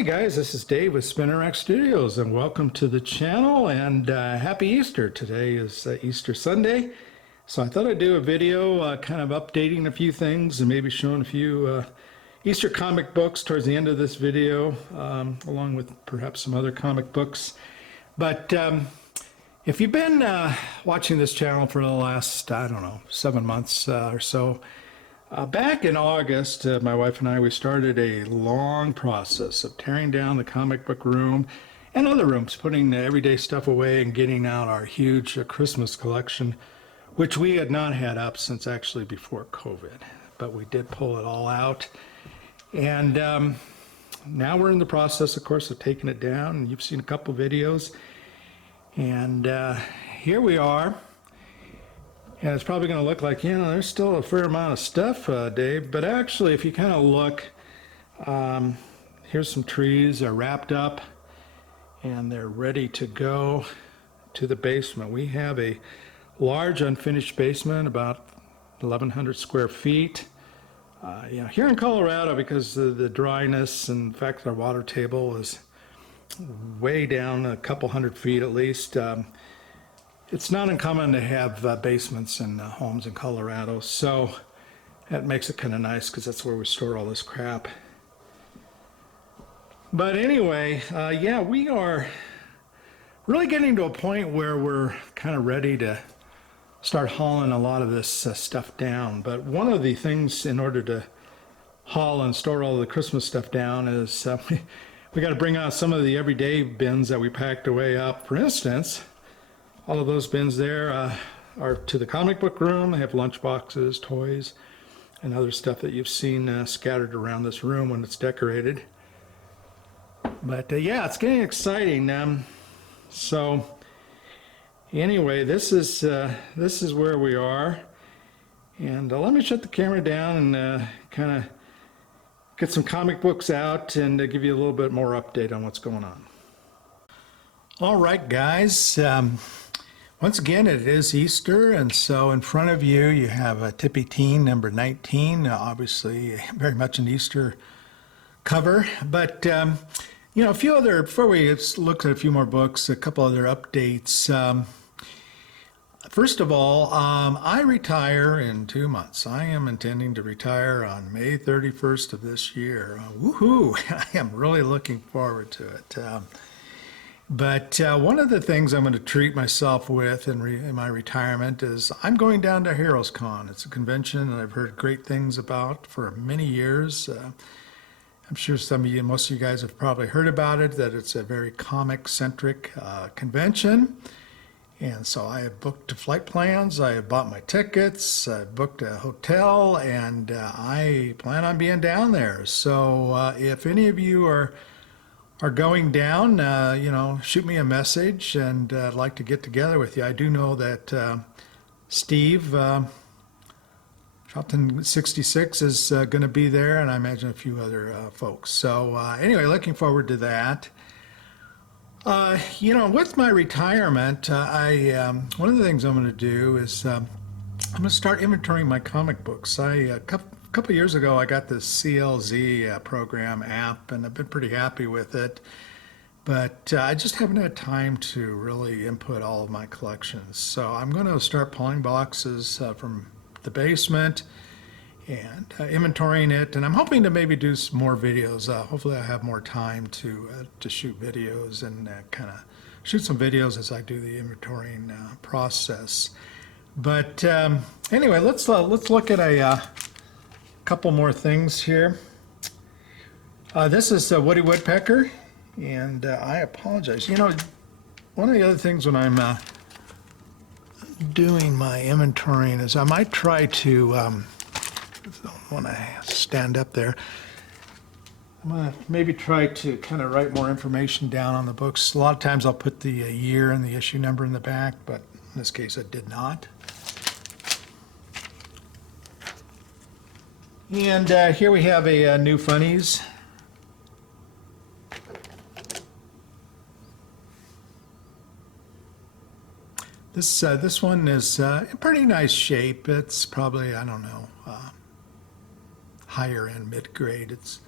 Hey guys, this is Dave with Spinner Studios, and welcome to the channel. And happy Easter! Today is Easter Sunday, so I thought I'd do a video, kind of updating a few things and maybe showing a few Easter comic books towards the end of this video, along with perhaps some other comic books. But if you've been watching this channel for the last, I don't know, 7 months or so. Back in August, my wife and I, we started a long process of tearing down the comic book room and other rooms, putting the everyday stuff away and getting out our huge Christmas collection, which we had not had up since actually before COVID. But we did pull it all out. And now we're in the process, of course, of taking it down. And you've seen a couple videos. And here we are. And it's probably going to look like, there's still a fair amount of stuff, Dave. But actually, if you kind of look, here's some trees. They're wrapped up, and they're ready to go to the basement. We have a large unfinished basement, about 1,100 square feet. Here in Colorado, because of the dryness and the fact that our water table is way down a couple hundred feet at least, it's not uncommon to have basements in homes in Colorado, so that makes it kind of nice because that's where we store all this crap. But anyway, we are really getting to a point where we're kind of ready to start hauling a lot of this stuff down. But one of the things in order to haul and store all the Christmas stuff down is we got to bring out some of the everyday bins that we packed away up. For instance, all of those bins there are to the comic book room. They have lunch boxes, toys, and other stuff that you've seen scattered around this room when it's decorated. But it's getting exciting. So anyway, this is where we are. And let me shut the camera down and kind of get some comic books out and give you a little bit more update on what's going on. All right, guys. Once again, it is Easter, and so in front of you, you have a Tippy Teen number 19, obviously very much an Easter cover. But, a few other, before we look at a few more books, a couple other updates. First of all, I retire in 2 months. I am intending to retire on May 31st of this year. Woohoo! I am really looking forward to it. But one of the things I'm going to treat myself with in my retirement is I'm going down to Heroes Con. It's a convention that I've heard great things about for many years. I'm sure most of you guys have probably heard about it, that it's a very comic-centric convention. And so I have booked flight plans, I have bought my tickets, I've booked a hotel, and I plan on being down there. So if any of you are going down, shoot me a message, and I'd like to get together with you. I do know that Steve, Charlton 66, is going to be there, and I imagine a few other folks. So anyway, looking forward to that. With my retirement, one of the things I'm going to do is I'm going to start inventorying my comic books. A couple years ago, I got this CLZ program app, and I've been pretty happy with it. But I just haven't had time to really input all of my collections. So I'm going to start pulling boxes from the basement and inventorying it. And I'm hoping to maybe do some more videos. Hopefully I have more time to shoot videos and kind of shoot some videos as I do the inventorying process. But anyway, let's look at a couple more things here. This is Woody Woodpecker, and I apologize. One of the other things when I'm doing my inventorying is I might try to, don't want to stand up there, I'm going to maybe try to kind of write more information down on the books. A lot of times I'll put the year and the issue number in the back, but in this case I did not. And here we have a New Funnies. This one is in pretty nice shape. It's probably, I don't know, higher end, mid-grade. It's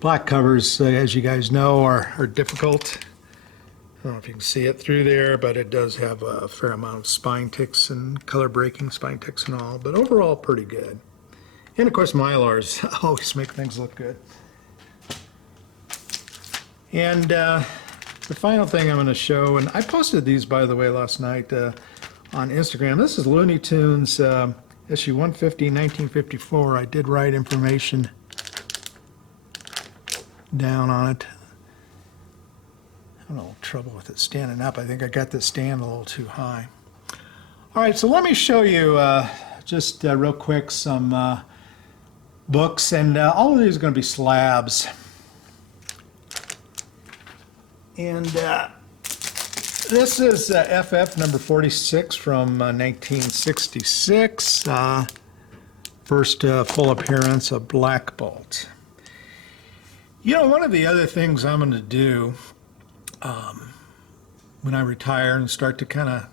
Black covers, as you guys know, are difficult. I don't know if you can see it through there, but it does have a fair amount of spine ticks and color breaking spine ticks and all, but overall pretty good. And of course Mylars always make things look good. And the final thing I'm going to show, and I posted these by the way last night on Instagram. This is Looney Tunes issue 150, 1954. I did write information down on it. A little trouble with it standing up. I think I got this stand a little too high. All right, so let me show you just real quick some books, and all of these are going to be slabs. And this is FF number 46 from 1966, first full appearance of Black Bolt. You know, one of the other things I'm going to do when I retire and start to kind of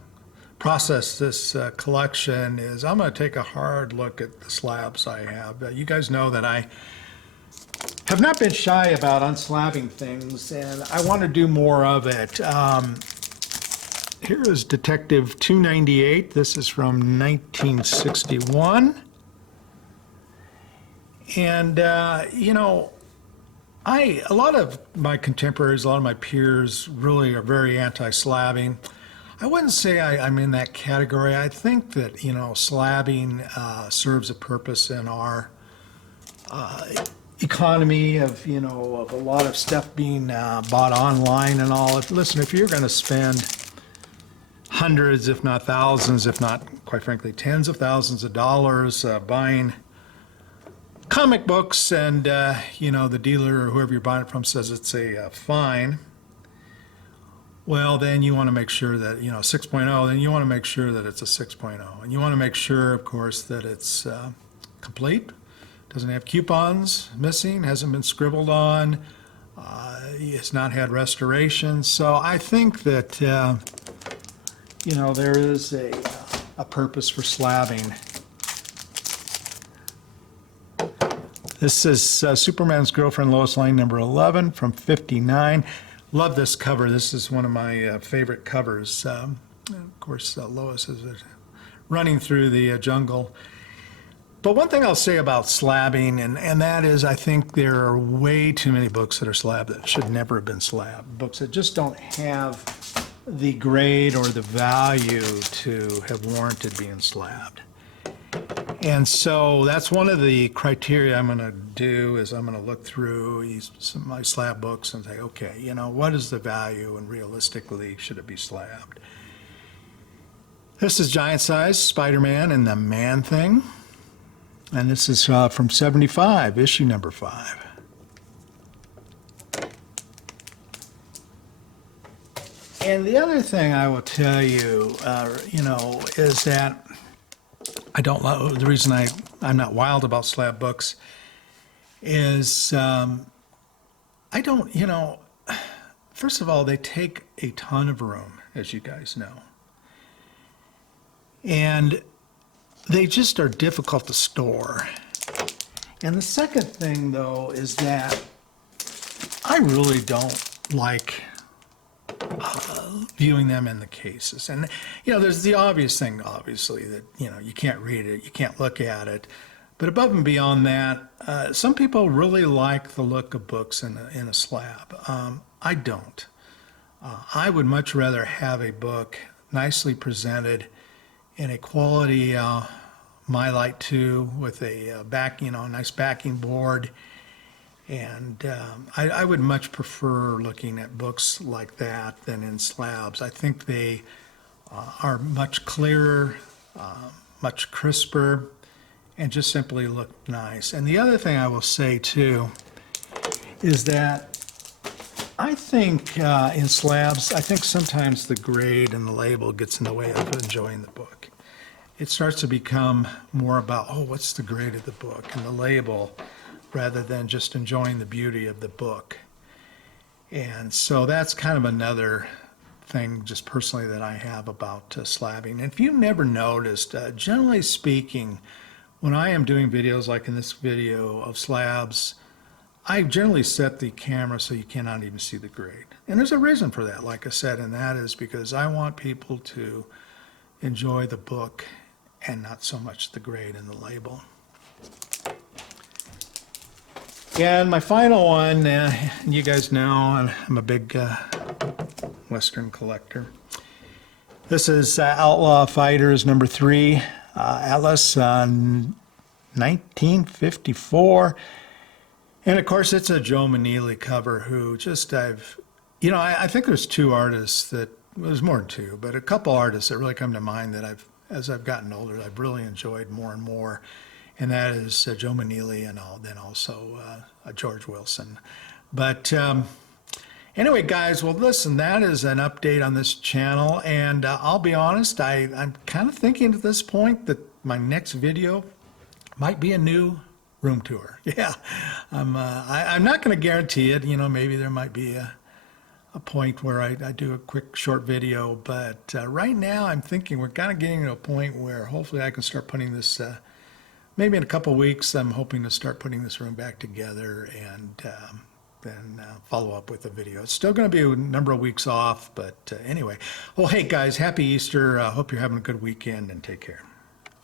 process this collection is I'm going to take a hard look at the slabs I have. You guys know that I have not been shy about unslabbing things, and I want to do more of it. Here is Detective 298. This is from 1961. And, you know, a lot of my contemporaries, a lot of my peers really are very anti-slabbing. I wouldn't say I'm in that category. I think that, you know, slabbing serves a purpose in our economy of, you know, of a lot of stuff being bought online and all. Listen, if you're going to spend hundreds, if not thousands, if not, quite frankly, tens of thousands of dollars buying comic books, and you know, the dealer or whoever you're buying it from says it's a fine, well, then you want to make sure that, you know, 6.0, then you want to make sure that it's a 6.0, and you want to make sure, of course, that it's complete, doesn't have coupons missing, hasn't been scribbled on, it's not had restoration. So I think that you know, there is a purpose for slabbing. This is Superman's Girlfriend Lois Lane number 11 from 59. Love this cover. This is one of my favorite covers. Of course, Lois is running through the jungle. But one thing I'll say about slabbing, and that is I think there are way too many books that are slabbed that should never have been slabbed. Books that just don't have the grade or the value to have warranted being slabbed. And so that's one of the criteria I'm going to do, is I'm going to look through some of my slab books and say, okay, you know, what is the value and realistically should it be slabbed? This is Giant Size Spider-Man and the Man-Thing. And this is from 75, issue number 5. And the other thing I will tell you, you know, is that I don't love, the reason I'm not wild about slab books is I don't, you know, first of all, they take a ton of room, as you guys know. And they just are difficult to store. And the second thing, though, is that I really don't like viewing them in the cases. And, you know, there's the obvious thing, obviously, that, you know, you can't read it, you can't look at it. But above and beyond that, some people really like the look of books in a slab. I don't. I would much rather have a book nicely presented in a quality Mylite 2 with a back, you know, nice backing board. And I would much prefer looking at books like that than in slabs. I think they are much clearer, much crisper, and just simply look nice. And the other thing I will say too is that I think in slabs, I think sometimes the grade and the label gets in the way of enjoying the book. It starts to become more about, oh, what's the grade of the book and the label, rather than just enjoying the beauty of the book. And so that's kind of another thing, just personally, that I have about slabbing. And if you've never noticed, generally speaking, when I am doing videos like in this video of slabs, I generally set the camera so you cannot even see the grade. And there's a reason for that, like I said, and that is because I want people to enjoy the book and not so much the grade and the label. And my final one, you guys know I'm a big Western collector. This is Outlaw Fighters #3, Atlas, 1954. And of course, it's a Joe Maneely cover who just I think there's two artists that, well, there's more than two, but a couple artists that really come to mind that as I've gotten older, I've really enjoyed more and more. And that is Joe Maneely and then also George Wilson. But anyway, guys, well, listen, that is an update on this channel. And I'll be honest, I'm kind of thinking at this point that my next video might be a new room tour. Yeah, I'm not going to guarantee it. Maybe there might be a point where I do a quick short video. But right now, I'm thinking we're kind of getting to a point where hopefully I can start putting this, maybe in a couple of weeks, I'm hoping to start putting this room back together and then follow up with a video. It's still going to be a number of weeks off, but anyway. Well, hey, guys, happy Easter. Hope you're having a good weekend, and take care.